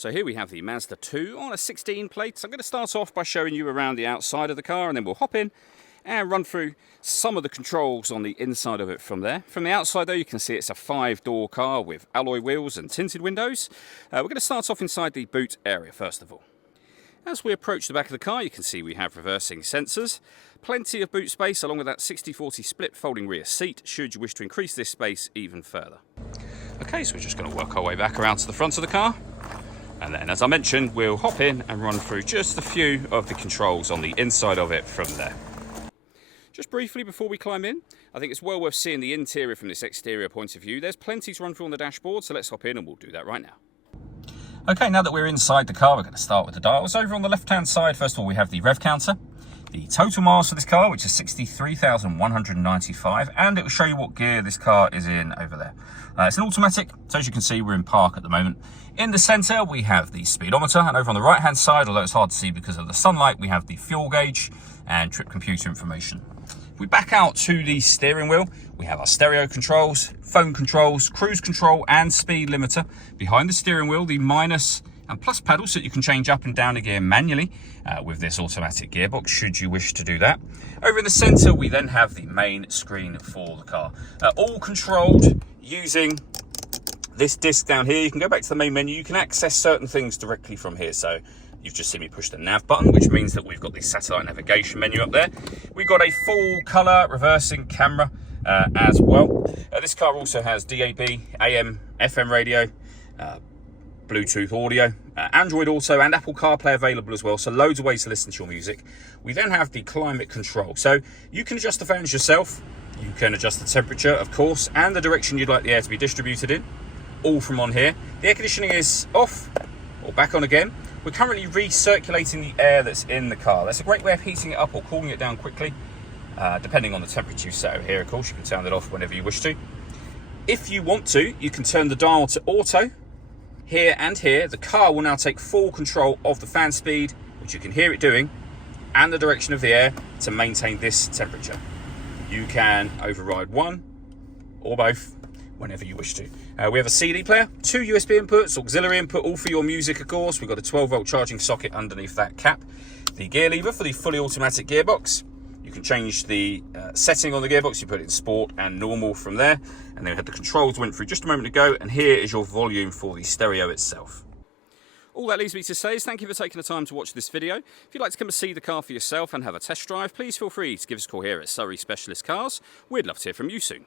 So here we have the Mazda 2 on a 16 plate. So I'm going to start off by showing you around the outside of the car, and then we'll hop in and run through some of the controls on the inside of it from there. From the outside though, you can see it's a 5-door car with alloy wheels and tinted windows. We're going to start off inside the boot area first of all. As we approach the back of the car, you can see we have reversing sensors, plenty of boot space along with that 60/40 split folding rear seat should you wish to increase this space even further. Okay, so we're just going to work our way back around to the front of the car. And then, as I mentioned, we'll hop in and run through just a few of the controls on the inside of it from there. Just briefly before we climb in, I think it's well worth seeing the interior from this exterior point of view. There's plenty to run through on the dashboard, so let's hop in and we'll do that right now. Okay, now that we're inside the car, we're going to start with the dials. Over on the left-hand side, first of all, we have the rev counter. The total miles for this car, which is 63,195, and it will show you what gear this car is in over there. It's an automatic, so as you can see, we're in park at the moment. In the centre, we have the speedometer, and over on the right-hand side, although it's hard to see because of the sunlight, we have the fuel gauge and trip computer information. If we back out to the steering wheel, we have our stereo controls, phone controls, cruise control, and speed limiter. Behind the steering wheel, the minus and plus pedals that you can change up and down a gear manually with this automatic gearbox should you wish to do that. Over in the centre we then have the main screen for the car, all controlled using this disc down here. You can go back to the main menu, you can access certain things directly from here. So you've just seen me push the nav button, which means that we've got the satellite navigation menu up there. We've got a full colour reversing camera as well. This car also has DAB, AM, FM radio, Bluetooth audio, Android Auto and Apple CarPlay available as well, so loads of ways to listen to your music. We then have the climate control, so you can adjust the fans yourself, you can adjust the temperature of course, and the direction you'd like the air to be distributed in, all from on here. The air conditioning is off, or back on again. We're currently recirculating the air that's in the car. That's a great way of heating it up or cooling it down quickly, depending on the temperature you set over here. Of course, you can turn that off whenever you wish to. If you want to, you can turn the dial to auto. Here and here, the car will now take full control of the fan speed, which you can hear it doing, and the direction of the air to maintain this temperature. You can override one or both whenever you wish to. We have a CD player, 2 USB inputs, auxiliary input, all for your music of course. We've got a 12-volt charging socket underneath that cap. The gear lever for the fully automatic gearbox. You can change the setting on the gearbox. You put it in sport and normal from there. And then we had the controls went through just a moment ago. And here is your volume for the stereo itself. All that leaves me to say is thank you for taking the time to watch this video. If you'd like to come and see the car for yourself and have a test drive, please feel free to give us a call here at Surrey Specialist Cars. We'd love to hear from you soon.